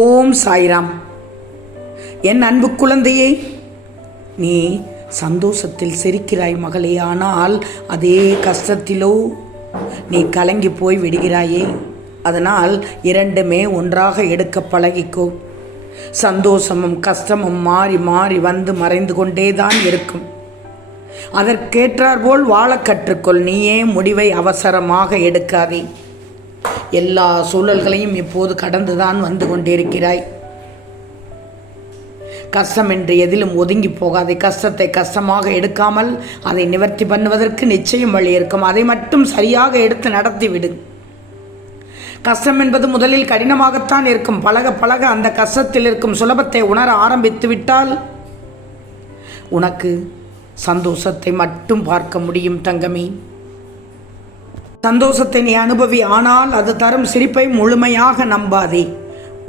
ஓம் சாய்ராம். என் அன்பு குழந்தையே நீ சந்தோஷத்தில் சிரிக்கிறாய் மகளே ஆனால் அதே கஷ்டத்திலோ நீ கலங்கி போய் விடுகிறாயே. அதனால் இரண்டுமே ஒன்றாக எடுக்க பழகிக்கோ. சந்தோஷமும் கஷ்டமும் மாறி மாறி வந்து மறைந்து கொண்டே தான் இருக்கும் அதற்கேற்றாற்போல் வாழ கற்றுக்கொள் நீயே முடிவை அவசரமாக எடுக்காதே. எல்லா சூழல்களையும் இப்போது கடந்துதான் வந்து கொண்டிருக்கிறாய். கஷ்டம் என்று எதிலும் ஒதுங்கி போகாதே. கஷ்டத்தை கஷ்டமாக எடுக்காமல் அதை நிவர்த்தி பண்ணுவதற்கு நிச்சயம் வழி இருக்கும். அதை மட்டும் சரியாக எடுத்து நடத்திவிடு. கஷ்டம் என்பது முதலில் கடினமாகத்தான் இருக்கும். பழக பழக அந்த கஷ்டத்தில் இருக்கும் சுலபத்தை உணர ஆரம்பித்து விட்டால் உனக்கு சந்தோஷத்தை மட்டும் பார்க்க முடியும் தங்கமே. சந்தோஷத்தை நீ அனுபவி ஆனால் அது தரும் சிரிப்பை முழுமையாக நம்பாதே.